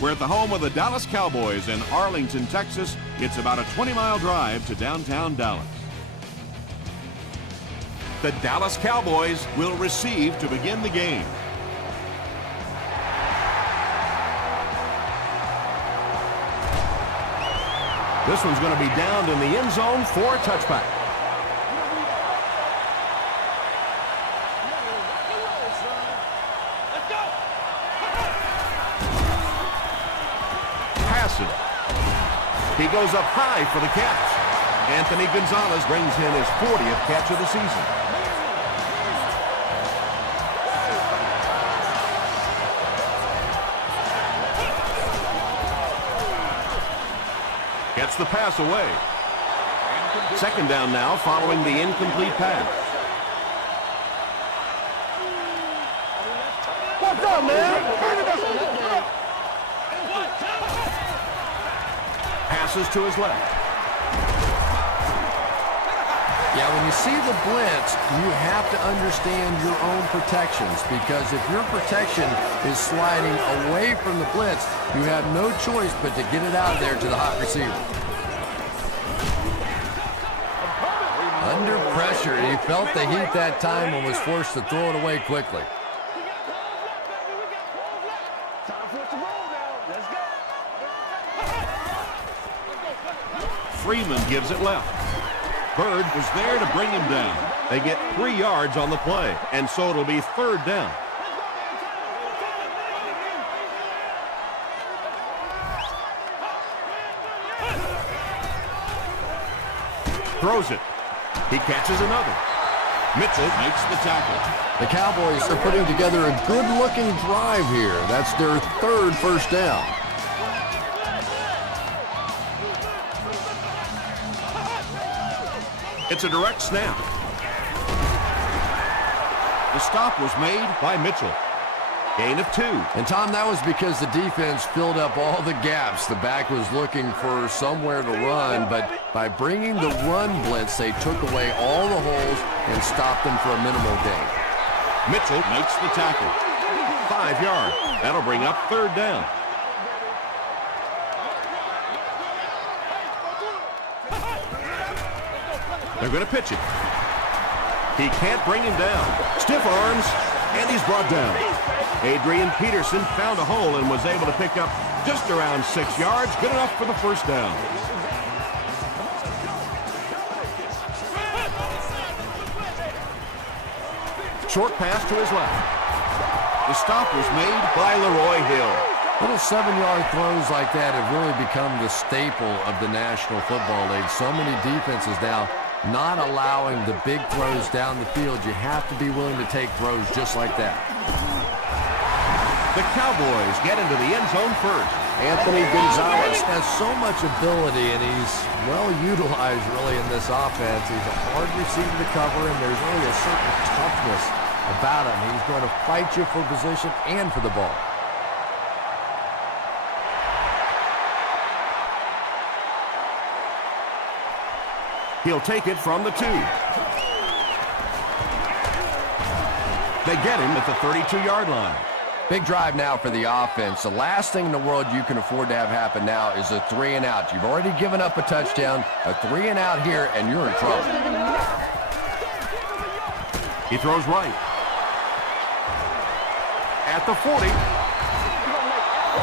We're at the home of the Dallas Cowboys in Arlington, Texas. It's about a 20-mile drive to downtown Dallas. The Dallas Cowboys will receive to begin the game. This one's going to be downed in the end zone for a touchback. Passes. He goes up high for the catch. Anthony Gonzalez brings in his 40th catch of the season. Gets the pass away. Second down now following the incomplete pass. What's up, man? Passes to his left. Yeah, when you see the blitz, you have to understand your own protections, because if your protection is sliding away from the blitz, you have no choice but to get it out of there to the hot receiver. Under pressure, he felt the heat that time and was forced to throw it away quickly. Freeman gives it left. Bird was there to bring him down. They get 3 yards on the play, and so it'll be third down. Throws it. He catches another. Mitchell makes the tackle. The Cowboys are putting together a good-looking drive here. That's their third first down. It's a direct snap. The stop was made by Mitchell. Gain of 2. And, Tom, that was because the defense filled up all the gaps. The back was looking for somewhere to run, but by bringing the run blitz, they took away all the holes and stopped them for a minimal gain. Mitchell makes the tackle. 5 yards. That'll bring up third down. They're going to pitch it. He can't bring him down. Stiff arms, and he's brought down. Adrian Peterson found a hole and was able to pick up just around 6 yards. Good enough for the first down. Short pass to his left. The stop was made by Leroy Hill. Little 7-yard throws like that have really become the staple of the National Football League. So many defenses now not allowing the big throws down the field. You have to be willing to take throws just like that. The Cowboys get into the end zone first. Anthony Gonzalez has so much ability, and he's well utilized really in this offense. He's a hard receiver to cover, and there's really a certain toughness about him. He's going to fight you for position and for the ball. He'll take it from the 2. They get him at the 32-yard line. Big drive now for the offense. The last thing in the world you can afford to have happen now is a 3-and-out. You've already given up a touchdown, a 3-and-out here, and you're in trouble. He throws right. At the 40.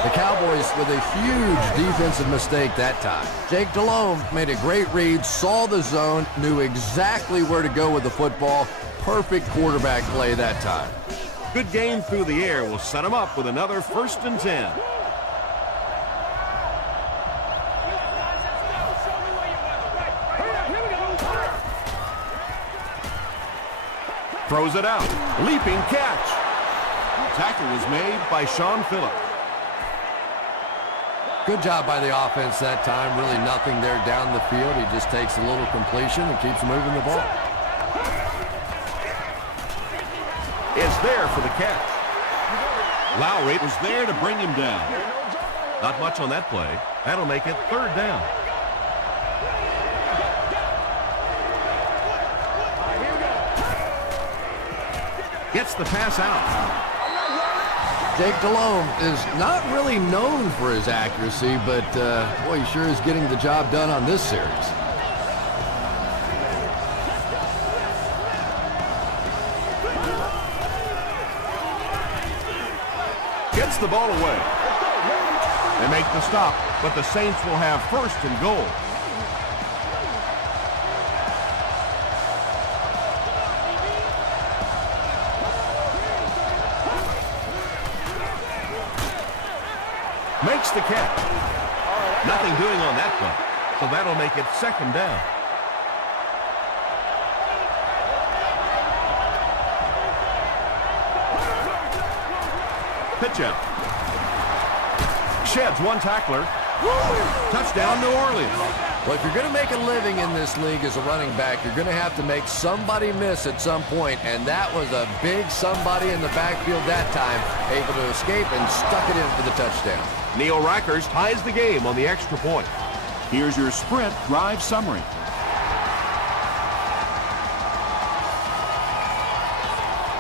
The Cowboys with a huge defensive mistake that time. Jake Delhomme made a great read, saw the zone, knew exactly where to go with the football. Perfect quarterback play that time. Good game through the air will set him up with another 1st and 10. Throws it out. Leaping catch. Tackle was made by Sean Phillips. Good job by the offense that time. Really nothing there down the field. He just takes a little completion and keeps moving the ball. Is there for the catch. Lowry was there to bring him down. Not much on that play. That'll make it third down. Gets the pass out. Jake Delhomme is not really known for his accuracy, but boy, he sure is getting the job done on this series. Gets the ball away. They make the stop, but the Saints will have first and goal. Makes the catch. Nothing doing on that play, so that'll make it second down. Pitch out. Sheds one tackler. Touchdown, New Orleans. Well, if you're going to make a living in this league as a running back, you're going to have to make somebody miss at some point, and that was a big somebody in the backfield that time, able to escape and stuck it in for the touchdown. Neil Rackers ties the game on the extra point. Here's your sprint drive summary.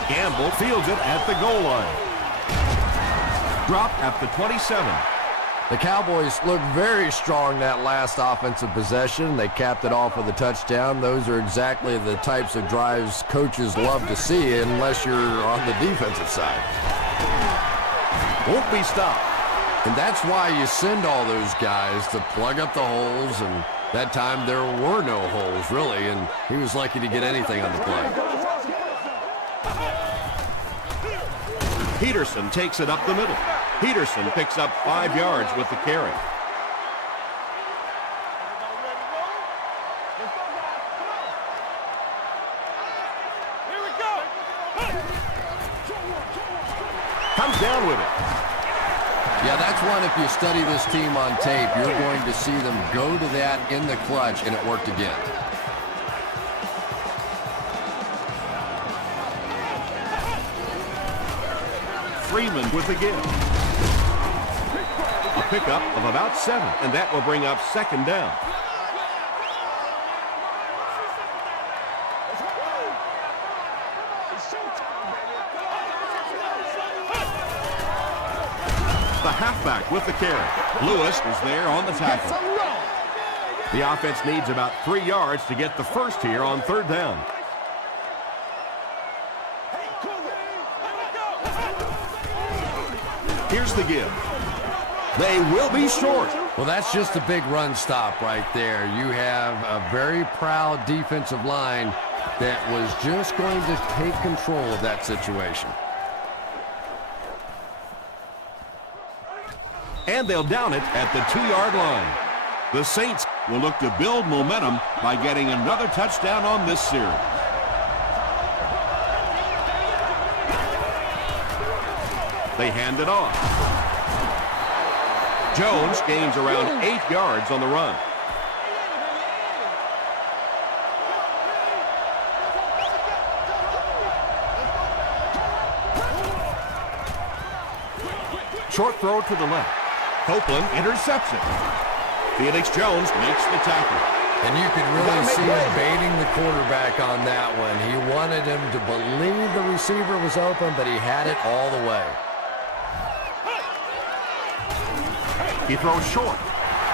Gamble fields it at the goal line. Dropped at the 27. The Cowboys looked very strong that last offensive possession. They capped it off with a touchdown. Those are exactly the types of drives coaches love to see unless you're on the defensive side. Won't be stopped. And that's why you send all those guys to plug up the holes, and that time there were no holes, really, and he was lucky to get anything on the play. Peterson takes it up the middle. Peterson picks up 5 yards with the carry. Comes down with it. Yeah, that's one, if you study this team on tape, you're going to see them go to that in the clutch, and it worked again. Freeman with the give. A pickup of about 7, and that will bring up second down. The halfback with the carry. Lewis is there on the tackle. The offense needs about 3 yards to get the first here on third down. Here's the give. They will be short. Well, that's just a big run stop right there. You have a very proud defensive line that was just going to take control of that situation. And they'll down it at the 2-yard line. The Saints will look to build momentum by getting another touchdown on this series. They hand it off. Jones gains around 8 yards on the run. Short throw to the left. Copeland intercepts it. Felix Jones makes the tackle. And you can really see him baiting the quarterback on that one. He wanted him to believe the receiver was open, but he had it all the way. He throws short.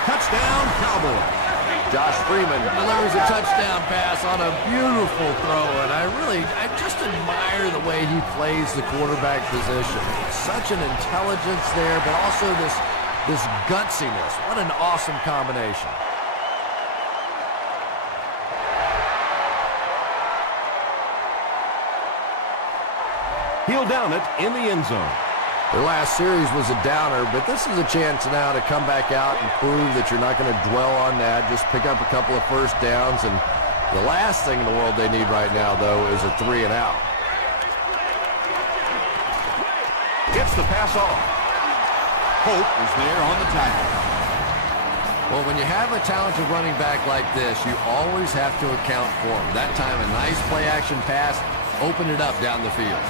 Touchdown, Cowboys. Josh Freeman delivers a touchdown pass on a beautiful throw, and I just admire the way he plays the quarterback position. Such an intelligence there, but also this gutsiness. What an awesome combination. He'll down it in the end zone. Their last series was a downer, but this is a chance now to come back out and prove that you're not going to dwell on that. Just pick up a couple of first downs, and the last thing in the world they need right now, though, is a 3 and out. Gets the pass off. Hope is there on the tackle. Well, when you have a talented running back like this, you always have to account for him. That time, a nice play-action pass opened it up down the field.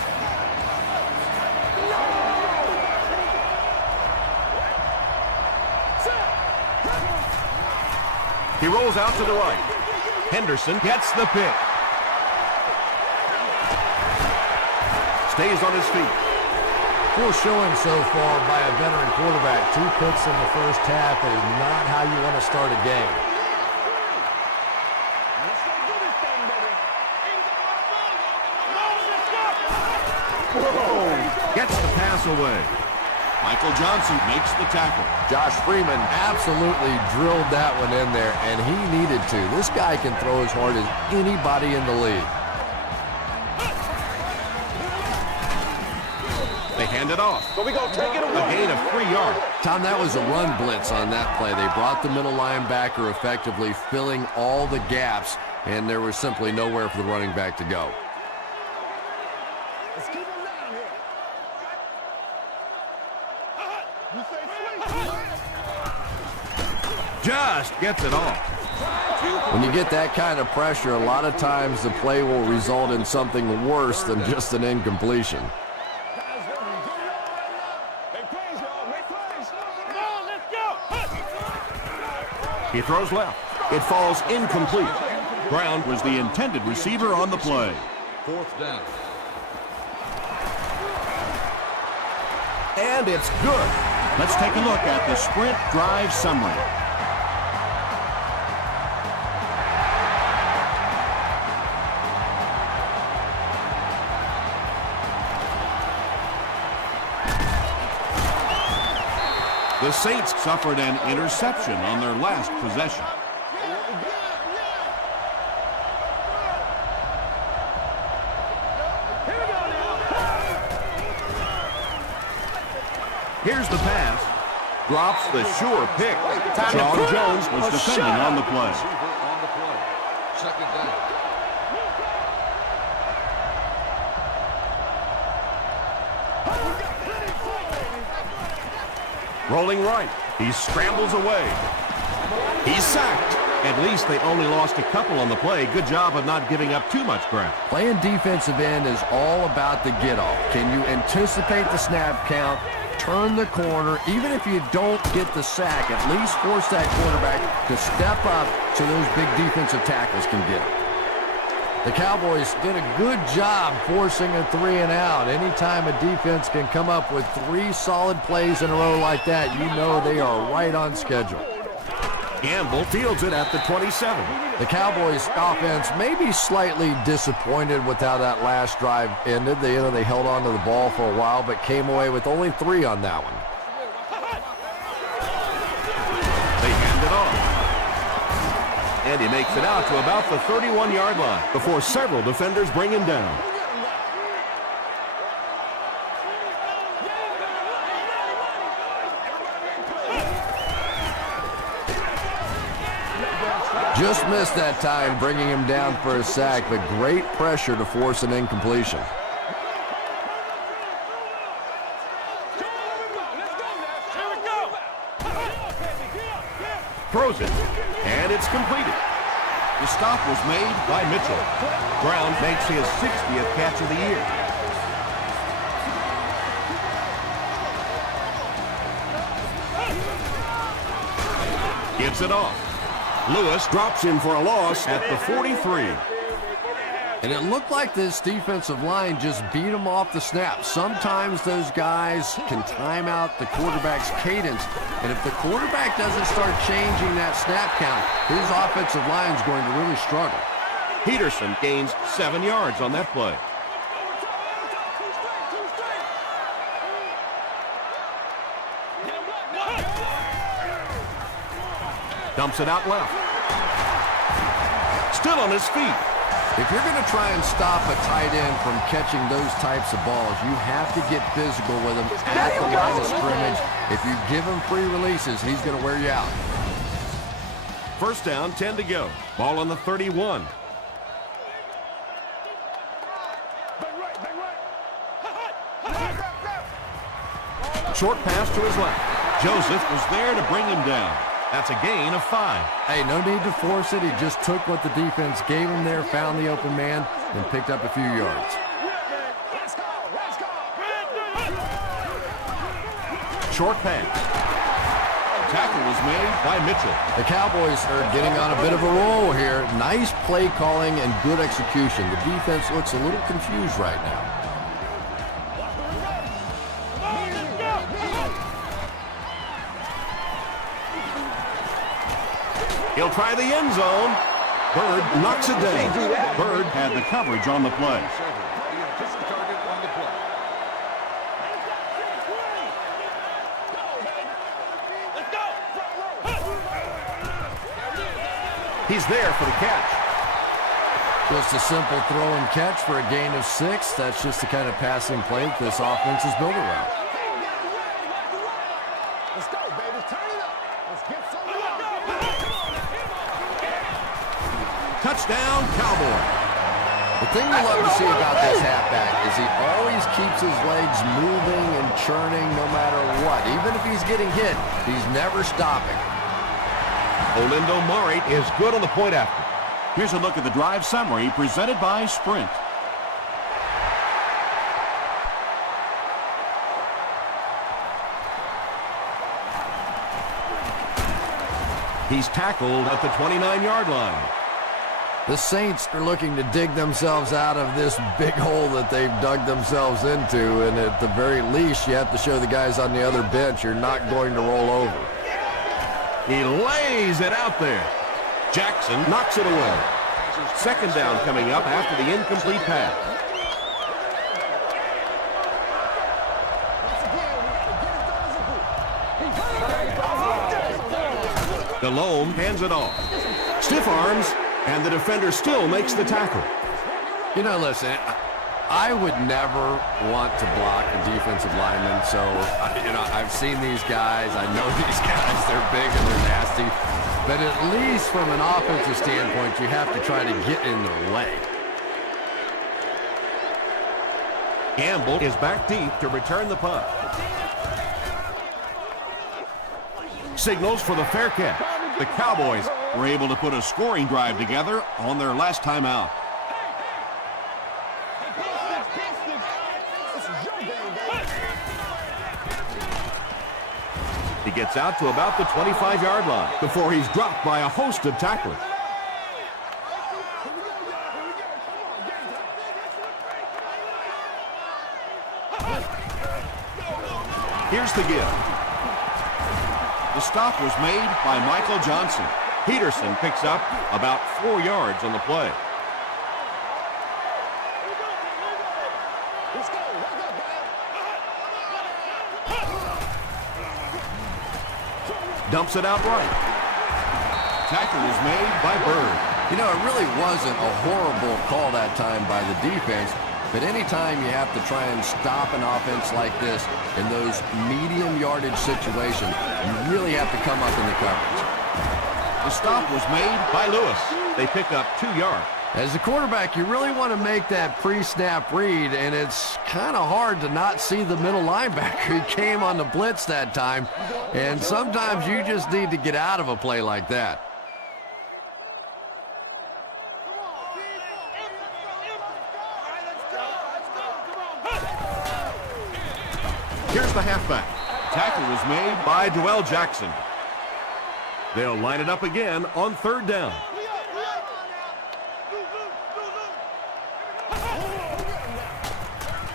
He rolls out to the right. Henderson gets the pick. Stays on his feet. Poor showing so far by a veteran quarterback. 2 picks in the first half is not how you want to start a game. Whoa! Gets the pass away. Michael Johnson makes the tackle. Josh Freeman absolutely drilled that one in there, and he needed to. This guy can throw as hard as anybody in the league. They hand it off. So we go take it away. A gain of 3 yards. Tom, that was a run blitz on that play. They brought the middle linebacker effectively, filling all the gaps, and there was simply nowhere for the running back to go. Let's keep him down here. Just gets it off. When you get that kind of pressure, a lot of times the play will result in something worse than just an incompletion. He throws left. It falls incomplete. Brown was the intended receiver on the play. 4th down. And it's good. Let's take a look at the sprint drive summary. The Saints suffered an interception on their last possession. Here's the pass. Drops the sure pick. Sean Jones was defending on the play. Second down. Rolling right. He scrambles away. He's sacked. At least they only lost a couple on the play. Good job of not giving up too much ground. Playing defensive end is all about the get-off. Can you anticipate the snap count, turn the corner, even if you don't get the sack, at least force that quarterback to step up so those big defensive tackles can get him. The Cowboys did a good job forcing a 3-and-out. Anytime a defense can come up with 3 solid plays in a row like that, you know they are right on schedule. Gamble fields it at the 27. The Cowboys offense may be slightly disappointed with how that last drive ended. They held on to the ball for a while, but came away with only 3 on that one. They hand it off. And he makes it out to about the 31-yard line before several defenders bring him down. Just missed that time, bringing him down for a sack, but great pressure to force an incompletion. Throws it, and it's completed. The stop was made by Mitchell. Brown makes his 60th catch of the year. Gives it off. Lewis drops him for a loss at the 43. And it looked like this defensive line just beat him off the snap. Sometimes those guys can time out the quarterback's cadence, and if the quarterback doesn't start changing that snap count, his offensive line is going to really struggle. Peterson gains 7 yards on that play. Dumps it out left. Still on his feet. If you're going to try and stop a tight end from catching those types of balls, you have to get physical with him at the line of scrimmage. If you give him free releases, he's going to wear you out. First down, 10 to go. Ball on the 31. Short pass to his left. Joseph was there to bring him down. That's a gain of 5. Hey, no need to force it. He just took what the defense gave him there, found the open man, and picked up a few yards. Short pass. Tackle was made by Mitchell. The Cowboys are getting on a bit of a roll here. Nice play calling and good execution. The defense looks a little confused right now. He'll try the end zone. Bird knocks it down. Bird had the coverage on the play. He's there for the catch. Just a simple throw and catch for a gain of 6. That's just the kind of passing play that this offense is built around. Let's go, baby. Turn it up. Let's get something up. Touchdown, Cowboys. The thing you love to see about this halfback is he always keeps his legs moving and churning no matter what. Even if he's getting hit, he's never stopping. Olindo Mare is good on the point after. Here's a look at the drive summary presented by Sprint. He's tackled at the 29-yard line. The Saints are looking to dig themselves out of this big hole that they've dug themselves into, and at the very least, you have to show the guys on the other bench you're not going to roll over. He lays it out there. Jackson knocks it away. Second down coming up after the incomplete pass. Delhomme hands it off. Stiff arms, and the defender still makes the tackle. You know, listen, I would never want to block a defensive lineman, so, I've seen these guys. I know these guys. They're big and they're nasty. But at least from an offensive standpoint, you have to try to get in their way. Gamble is back deep to return the punt. Signals for the fair catch. The Cowboys were able to put a scoring drive together on their last time out. He gets out to about the 25-yard line before he's dropped by a host of tacklers. Here's the give. The stop was made by Michael Johnson. Peterson picks up about 4 yards on the play. Dumps it out right. Tackle is made by Bird. You know, it really wasn't a horrible call that time by the defense, but anytime you have to try and stop an offense like this in those medium yardage situations, you really have to come up in the coverage. The stop was made by Lewis. They pick up 2 yards. As a quarterback, you really want to make that pre-snap read, and it's kind of hard to not see the middle linebacker. He came on the blitz that time, and sometimes you just need to get out of a play like that. Here's the halfback. Tackle was made by Joel Jackson. They'll line it up again on 3rd down.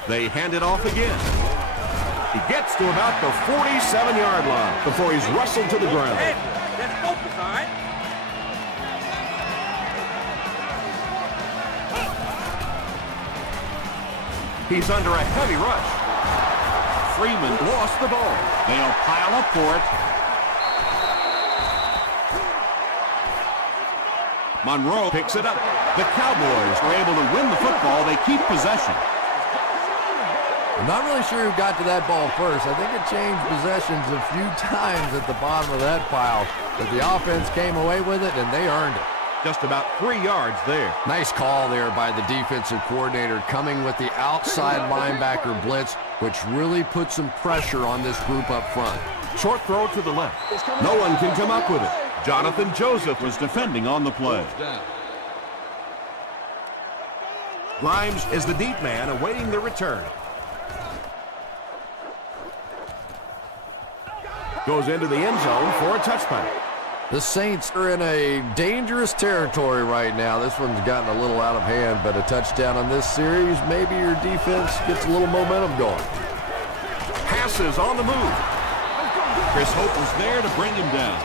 They hand it off again. He gets to about the 47-yard line before he's wrestled to the ground. Let's focus, all right? He's under a heavy rush. Freeman lost the ball. They'll pile up for it. Monroe picks it up. The Cowboys are able to win the football. They keep possession. I'm not really sure who got to that ball first. I think it changed possessions a few times at the bottom of that pile, but the offense came away with it, and they earned it. Just about 3 yards there. Nice call there by the defensive coordinator, coming with the outside linebacker blitz, which really put some pressure on this group up front. Short throw to the left. No one can come up with it. Jonathan Joseph was defending on the play. Grimes is the deep man awaiting the return. Goes into the end zone for a touchback. The Saints are in a dangerous territory right now. This one's gotten a little out of hand, but a touchdown on this series, maybe your defense gets a little momentum going. Passes on the move. Chris Hope was there to bring him down.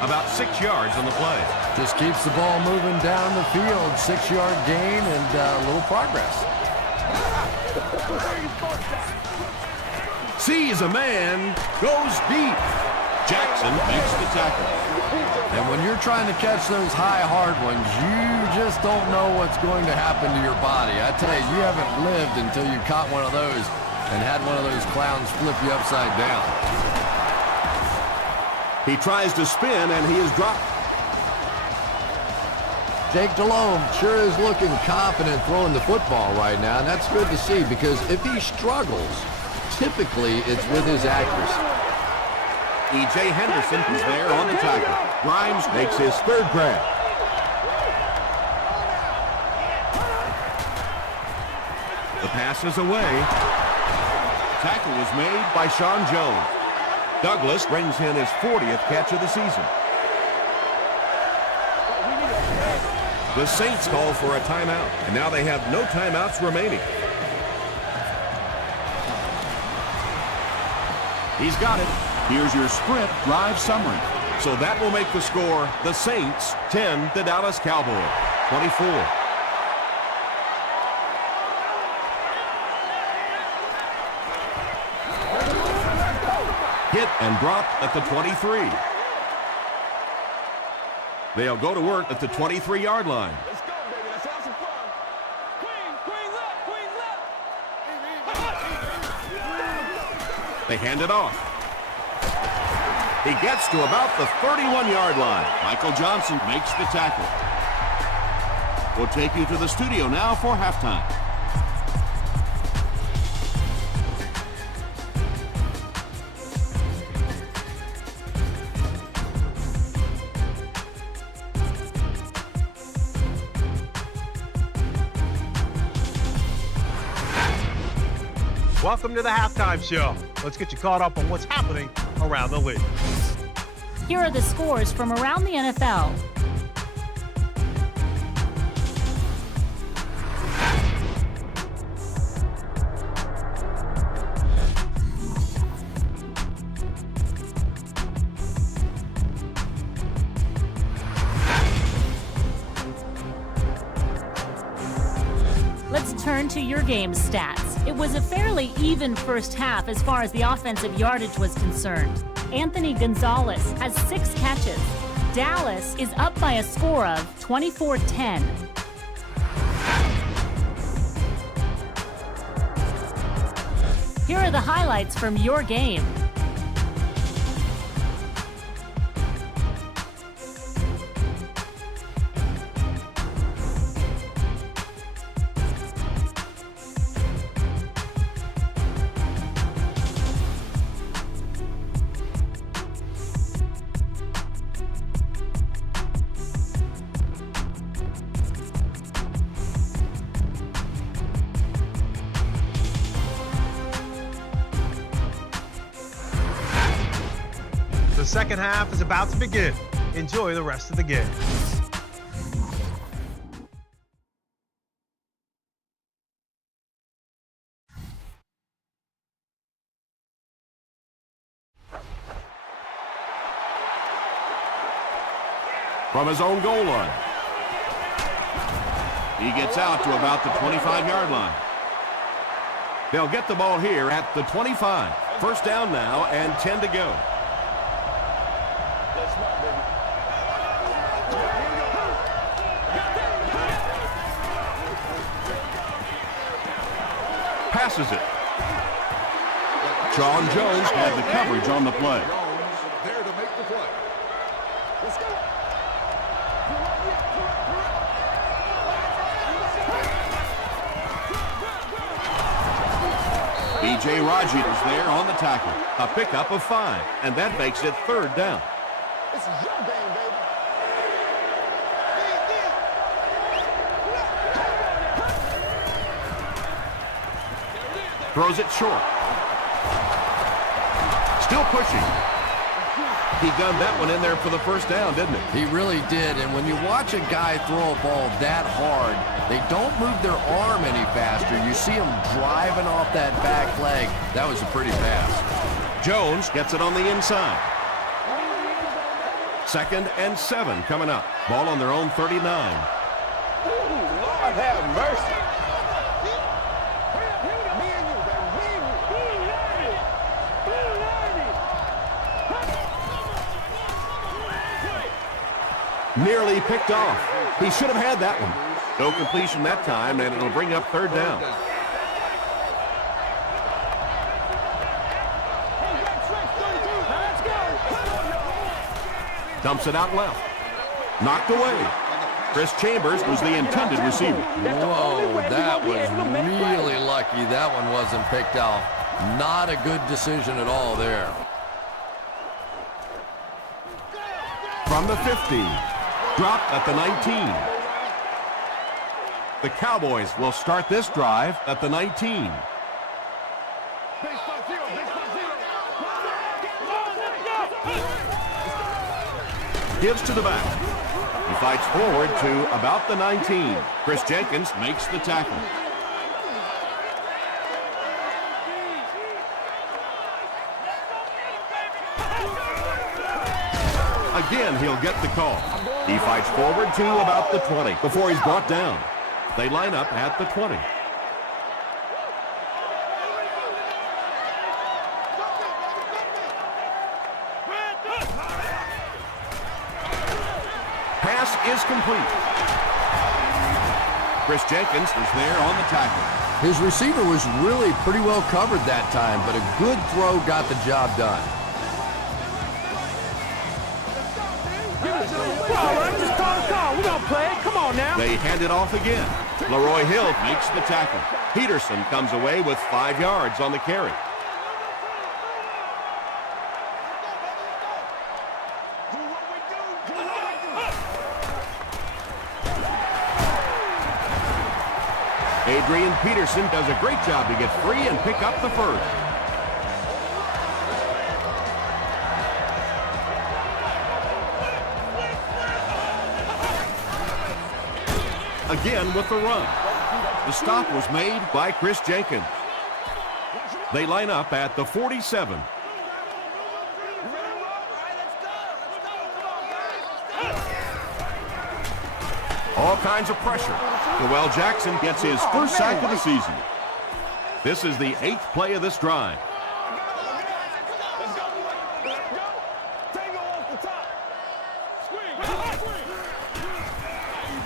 About 6 yards on the play. Just keeps the ball moving down the field. 6-yard gain and a little progress. Sees a man, goes deep. Jackson makes the tackle. And when you're trying to catch those high, hard ones, you just don't know what's going to happen to your body. I tell you, you haven't lived until you caught one of those and had one of those clowns flip you upside down. He tries to spin, and he is dropped. Jake Delhomme sure is looking confident throwing the football right now, and that's good to see because if he struggles, typically it's with his accuracy. E.J. Henderson is there on the tackle. Grimes makes his third grab. The pass is away. Tackle is made by Sean Jones. Douglas brings in his 40th catch of the season. The Saints call for a timeout, and now they have no timeouts remaining. He's got it. Here's your sprint drive summary. So that will make the score the Saints 10, the Dallas Cowboys 24. Hit and dropped at the 23. They'll go to work at the 23-yard line. Let's go, baby. Let's have some fun. Queen left, Queen left. They hand it off. He gets to about the 31-yard line. Michael Johnson makes the tackle. We'll take you to the studio now for halftime. Welcome to the halftime show. Let's get you caught up on what's happening around the league. Here are the scores from around the NFL. Let's turn to your game stats. It was a fairly even first half as far as the offensive yardage was concerned. Anthony Gonzalez has 6 catches. Dallas is up by a score of 24-10. Here are the highlights from your game. The second half is about to begin. Enjoy the rest of the game. From his own goal line. He gets out to about the 25-yard line. They'll get the ball here at the 25. First down now and 10 to go. Passes it. Sean Jones had the coverage on the play. Jones there to make the play. Let's go. B.J. Raji is there on the tackle. A pickup of 5, and that makes it third down. This is your game, baby. Throws it short. Still pushing. He done that one in there for the first down, didn't he? He really did, and when you watch a guy throw a ball that hard, they don't move their arm any faster. You see him driving off that back leg. That was a pretty pass. Jones gets it on the inside. 2nd and 7 coming up. Ball on their own 39. Lord have mercy. Nearly picked off. He should have had that one. No completion that time, and it'll bring up 3rd down. Dumps it out left. Knocked away. Chris Chambers was the intended receiver. Whoa, that was really lucky that one wasn't picked off. Not a good decision at all there. From the 50. Dropped at the 19. The Cowboys will start this drive at the 19. Gives to the back. He fights forward to about the 19. Chris Jenkins makes the tackle. Again, he'll get the call. He fights forward to about the 20 before he's brought down. They line up at the 20. Pass is complete. Chris Jenkins is there on the tackle. His receiver was really pretty well covered that time, but a good throw got the job done. Just call the call. We're going to play it. Come on now. They hand it off again. Leroy Hill makes the tackle. Peterson comes away with 5 yards on the carry. Adrian Peterson does a great job to get free and pick up the first. Again with the run. The stop was made by Chris Jenkins. They line up at the 47. All kinds of pressure. Noel Jackson gets his first sack of the season. This is the 8th play of this drive.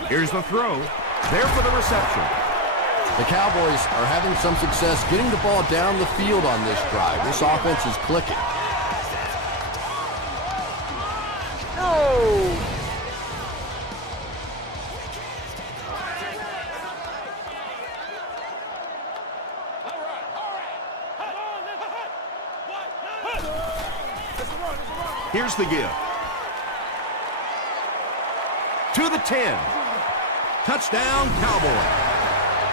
Here's the throw. There for the reception. The Cowboys are having some success getting the ball down the field on this drive. This offense is clicking. Here's the give. To the 10. Touchdown, Cowboy.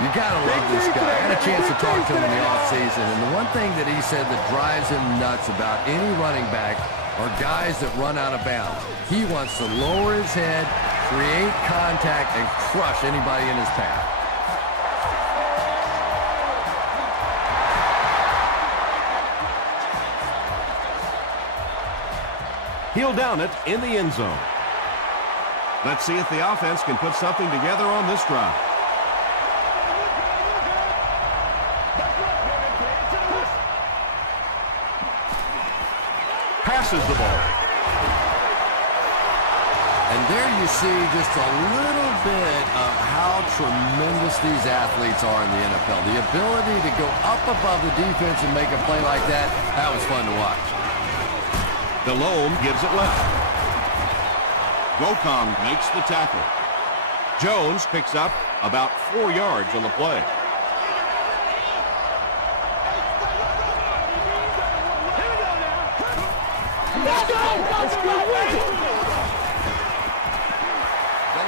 You gotta love this guy. I had a chance to talk to him in the offseason, and the one thing that he said that drives him nuts about any running back are guys that run out of bounds. He wants to lower his head, create contact, and crush anybody in his path. He'll down it in the end zone. Let's see if the offense can put something together on this drive. Passes the ball. And there you see just a little bit of how tremendous these athletes are in the NFL. The ability to go up above the defense and make a play like that, that was fun to watch. Delhomme gives it left. Gokong makes the tackle. Jones picks up about 4 yards on the play.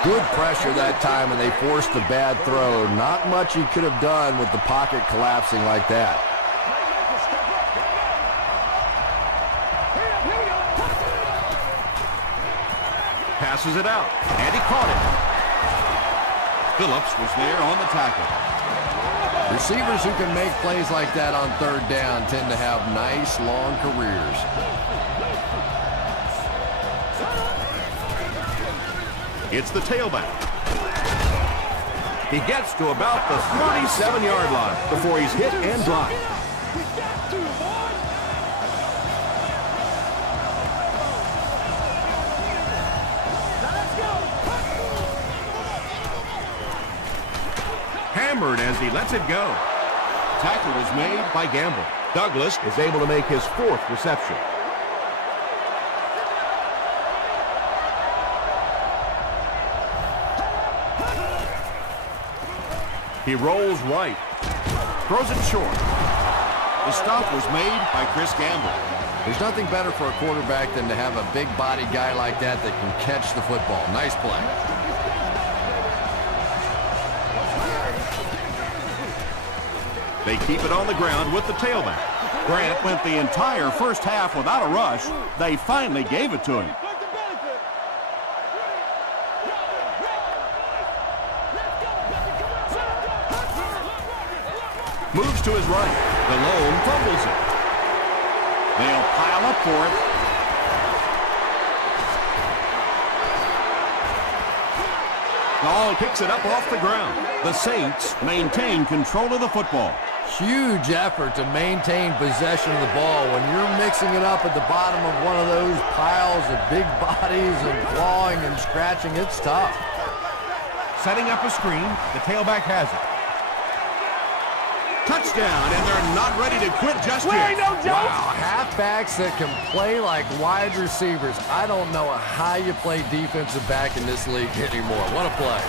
Good pressure that time, and they forced a bad throw. Not much he could have done with the pocket collapsing like that. Passes it out, and he caught it. Phillips was there on the tackle. Receivers who can make plays like that on 3rd down tend to have nice, long careers. It's the tailback. He gets to about the 37-yard line before he's hit and dropped. We got to, boys. Now let's go. Hammered as he lets it go. Tackle was made by Gamble. Douglas is able to make his 4th reception. He rolls right. Throws it short. The stop was made by Chris Gamble. There's nothing better for a quarterback than to have a big body guy like that that can catch the football. Nice play. They keep it on the ground with the tailback. Grant went the entire first half without a rush. They finally gave it to him. Moves to his right. Malone fumbles it. They'll pile up for it. Ball picks it up off the ground. The Saints maintain control of the football. Huge effort to maintain possession of the ball. When you're mixing it up at the bottom of one of those piles of big bodies and clawing and scratching, it's tough. Setting up a screen. The tailback has it. Touchdown, and they're not ready to quit just yet. Wow, halfbacks that can play like wide receivers. I don't know how you play defensive back in this league anymore. What a play.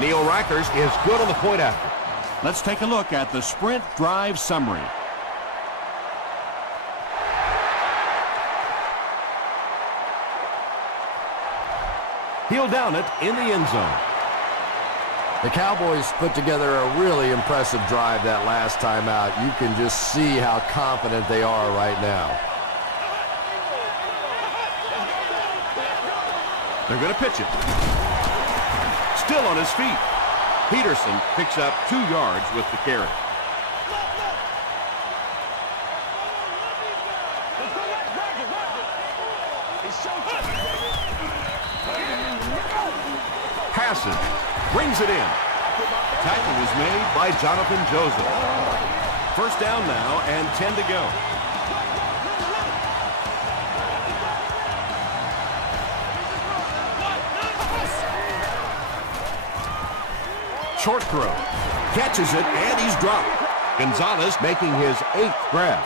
Neil Rackers is good on the point after. Let's take a look at the sprint drive summary. He'll down it in the end zone. The Cowboys put together a really impressive drive that last time out. You can just see how confident they are right now. They're going to pitch it. Still on his feet. Peterson picks up 2 yards with the carry. Passes. Brings it in. Tackle was made by Jonathan Joseph. First down now and 10 to go. Short throw. Catches it, and he's dropped. Gonzalez making his 8th grab.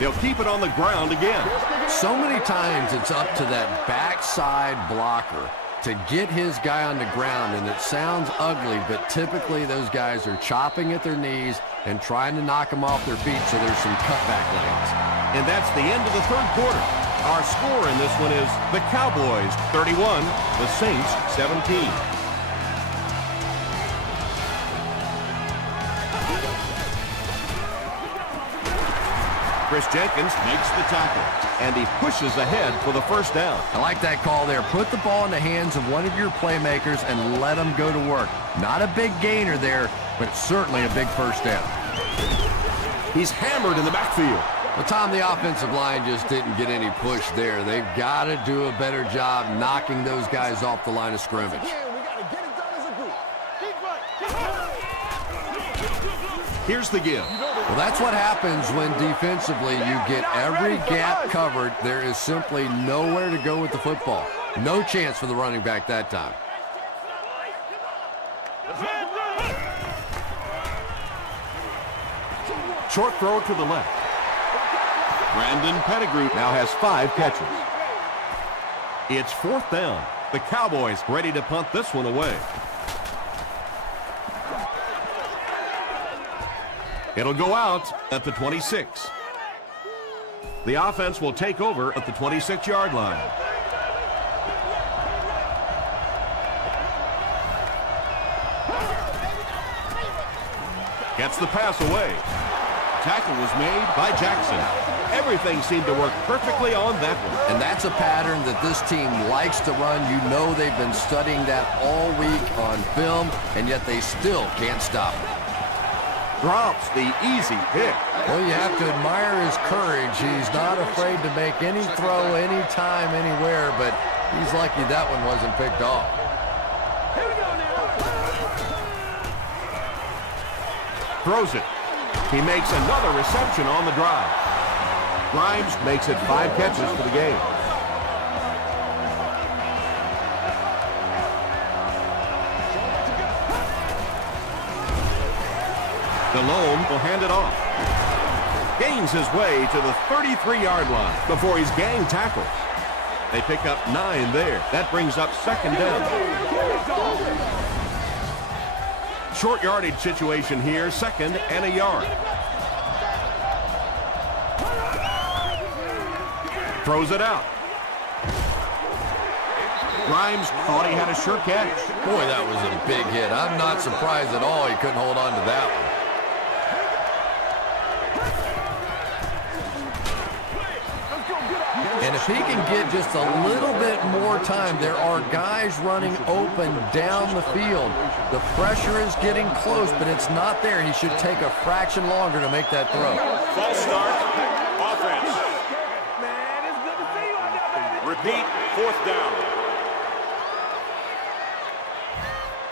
They'll keep it on the ground again. So many times it's up to that backside blocker to get his guy on the ground, and it sounds ugly, but typically those guys are chopping at their knees and trying to knock them off their feet, so there's some cutback lanes. And that's the end of the 3rd quarter. Our score in this one is the Cowboys 31, the Saints 17. Chris Jenkins makes the tackle, and he pushes ahead for the first down. I like that call there. Put the ball in the hands of one of your playmakers and let them go to work. Not a big gainer there, but certainly a big first down. He's hammered in the backfield. Well, Tom, the offensive line just didn't get any push there. They've got to do a better job knocking those guys off the line of scrimmage. Here's the give. Well, that's what happens when defensively you get every gap covered. There is simply nowhere to go with the football. No chance for the running back that time. Short throw to the left. Brandon Pettigrew now has 5 catches. It's 4th down. The Cowboys ready to punt this one away. It'll go out at the 26. The offense will take over at the 26-yard line. Gets the pass away. Tackle was made by Jackson. Everything seemed to work perfectly on that one. And that's a pattern that this team likes to run. You know they've been studying that all week on film, and yet they still can't stop it. drops the easy pick. Well, you have to admire his courage. He's not afraid to make any throw, anytime, anywhere, but he's lucky that one wasn't picked off. Here we go now. Throws it. He makes another reception on the drive. Grimes makes it 5 catches for the game. DeLome will hand it off. Gains his way to the 33-yard line before he's gang tackled. They pick up 9 there. That brings up 2nd down. Short yardage situation here, 2nd and a yard. Throws it out. Grimes thought he had a sure catch. Boy, that was a big hit. I'm not surprised at all he couldn't hold on to that one. And if he can get just a little bit more time, there are guys running open down the field. The pressure is getting close, but it's not there. He should take a fraction longer to make that throw. False start, offense. Man, it's good to see you out there, baby. Repeat, 4th down.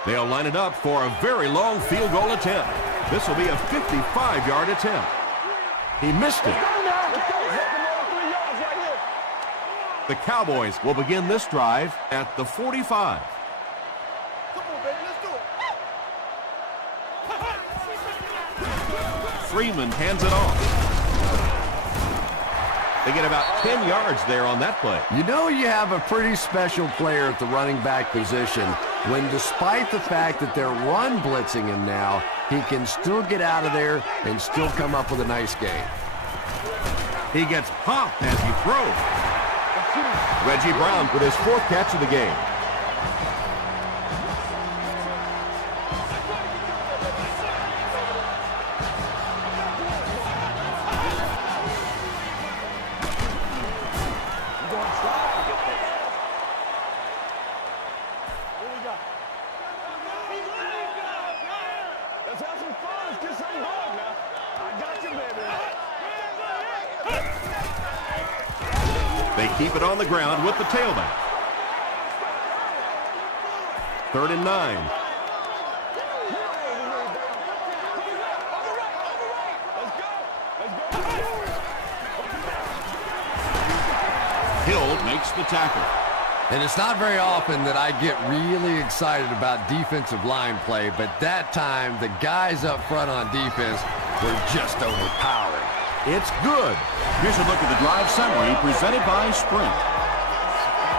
They'll line it up for a very long field goal attempt. This will be a 55-yard attempt. He missed it. The Cowboys will begin this drive at the 45. Come on, baby, let's do it. Freeman hands it off. They get about 10 yards there on that play. You know you have a pretty special player at the running back position when, despite the fact that they're run blitzing him now, he can still get out of there and still come up with a nice gain. He gets popped as he throws. Reggie Brown with his 4th catch of the game. Let's have some fun. Let's get something going now. I got you, baby. They keep it on the ground with the tailback. 3rd and 9. Hill makes the tackle. And it's not very often that I get really excited about defensive line play, but that time the guys up front on defense were just overpowering. It's good. Here's a look at the drive summary presented by Sprint.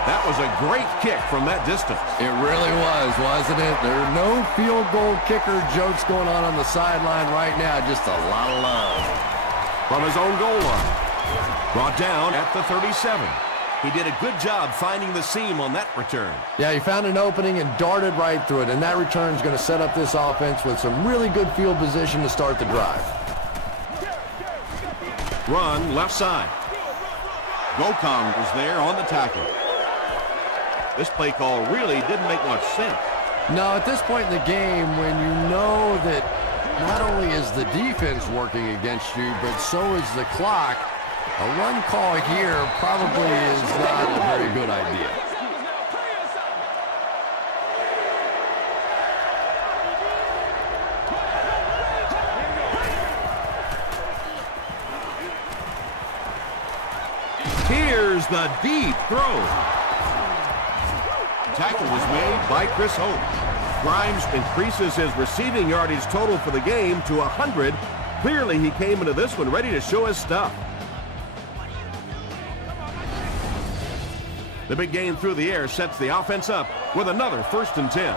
That was a great kick from that distance. It really was, wasn't it? There are no field goal kicker jokes going on the sideline right now. Just a lot of love. From his own goal line. Brought down at the 37. He did a good job finding the seam on that return. Yeah, he found an opening and darted right through it, and that return is going to set up this offense with some really good field position to start the drive. Run left side. Gokong was there on the tackle. This play call really didn't make much sense. No, at this point in the game, when you know that not only is the defense working against you, but so is the clock, a run call here probably is not a very good idea. Here's the deep throw. Tackle was made by Chris Hope. Grimes increases his receiving yardage total for the game to 100. Clearly, he came into this one ready to show his stuff. The big gain through the air sets the offense up with another 1st and 10.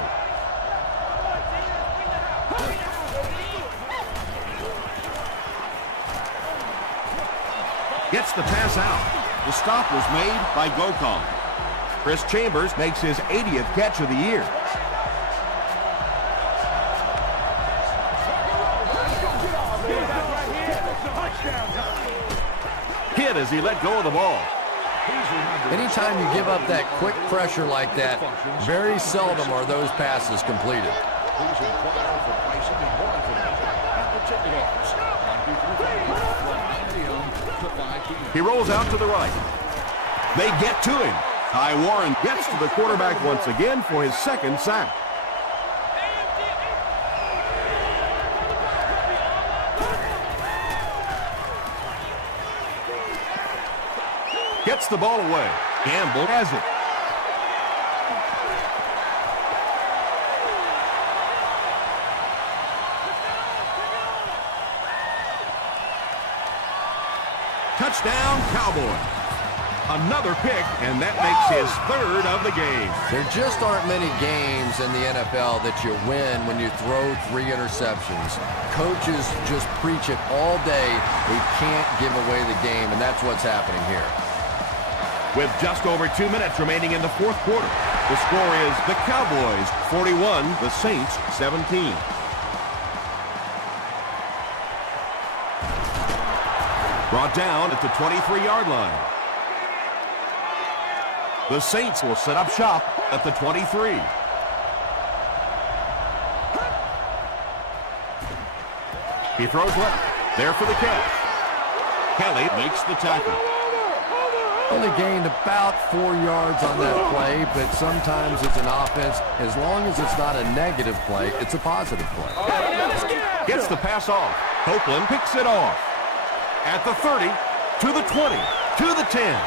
Gets the pass out. The stop was made by Gokong. Chris Chambers makes his 80th catch of the year. Hit as he let go of the ball. Anytime you give up that quick pressure like that, very seldom are those passes completed. He rolls out to the right. They get to him. Ty Warren gets to the quarterback once again for his second sack. Gets the ball away. Gamble has it. Touchdown, Cowboys. Another pick, and that makes his third of the game. There just aren't many games in the NFL that you win when you throw 3 interceptions. Coaches just preach it all day. We can't give away the game, and that's what's happening here. With just over 2 minutes remaining in the fourth quarter, the score is the Cowboys 41, the Saints 17. Brought down at the 23-yard line. The Saints will set up shop at the 23. He throws left. There for the catch. Kelly makes the tackle. Only gained about 4 yards on that play, but sometimes it's an offense. As long as it's not a negative play, it's a positive play. Gets the pass off. Copeland picks it off. At the 30, to the 20, to the 10.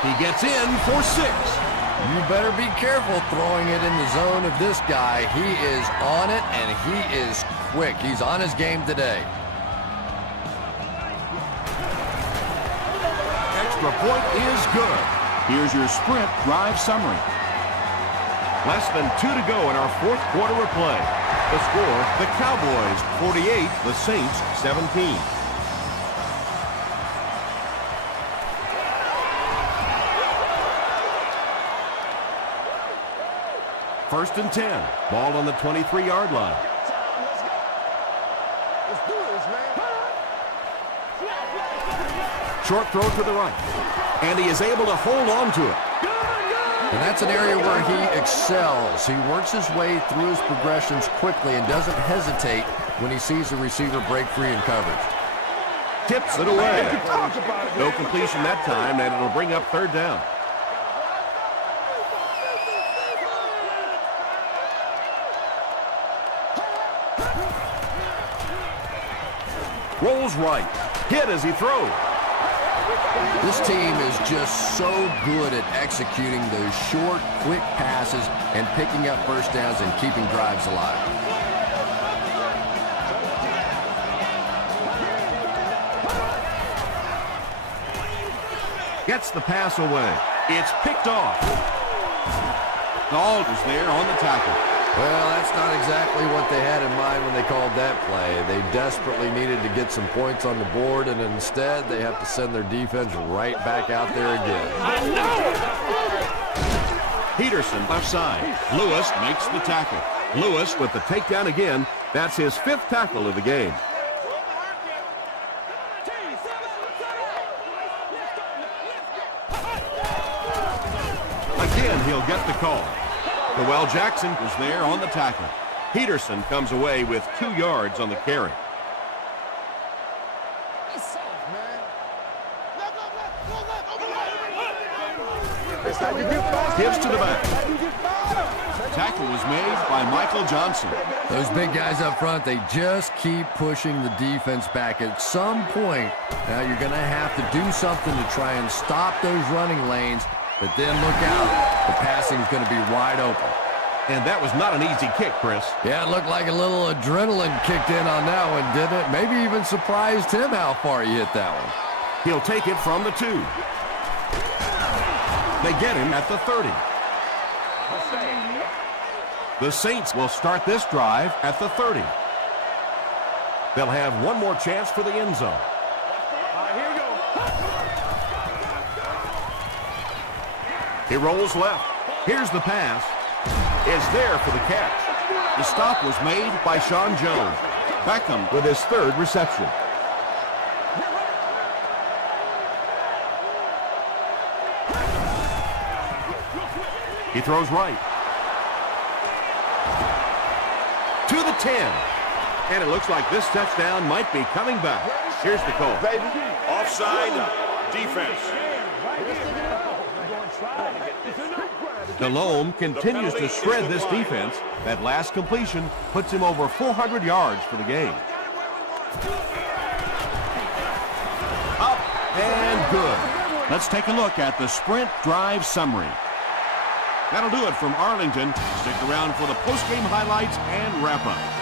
He gets in for 6. You better be careful throwing it in the zone of this guy. He is on it, and he is quick. He's on his game today. Extra point is good. Here's your sprint drive summary. Less than 2 to go in our fourth quarter of play. The score, the Cowboys 48, the Saints 17. First and 10. Ball on the 23-yard line. Let's do this, man. Short throw to the right. And he is able to hold on to it. And that's an area where he excels. He works his way through his progressions quickly and doesn't hesitate when he sees the receiver break free in coverage. Tips it away. No completion that time, and it'll bring up third down. Rolls right. Hit as he throws. This team is just so good at executing those short, quick passes and picking up first downs and keeping drives alive. Gets the pass away. It's picked off. Gall is there on the tackle. Well, that's not exactly what they had in mind when they called that play. They desperately needed to get some points on the board, and instead they have to send their defense right back out there again. Peterson left side. Lewis makes the tackle. Lewis with the takedown again. That's his 5th tackle of the game. Again, he'll get the call. Noel Jackson was there on the tackle. Peterson comes away with 2 yards on the carry. Gives to the back. Tackle was made by Michael Johnson. Those big guys up front, they just keep pushing the defense back. At some point, now you're going to have to do something to try and stop those running lanes, but then look out. The passing is going to be wide open. And that was not an easy kick, Chris. Yeah, it looked like a little adrenaline kicked in on that one, didn't it? Maybe even surprised him how far he hit that one. He'll take it from the 2. They get him at the 30. The Saints will start this drive at the 30. They'll have one more chance for the end zone. Here we go. He rolls left. Here's the pass. It's there for the catch. The stop was made by Sean Jones. Beckham with his 3rd reception. He throws right. To the 10. And it looks like this touchdown might be coming back. Here's the call. Offside defense. Delhomme continues to shred this defense. That last completion puts him over 400 yards for the game. Up and good. Let's take a look at the sprint drive summary. That'll do it from Arlington. Stick around for the post-game highlights and wrap-up.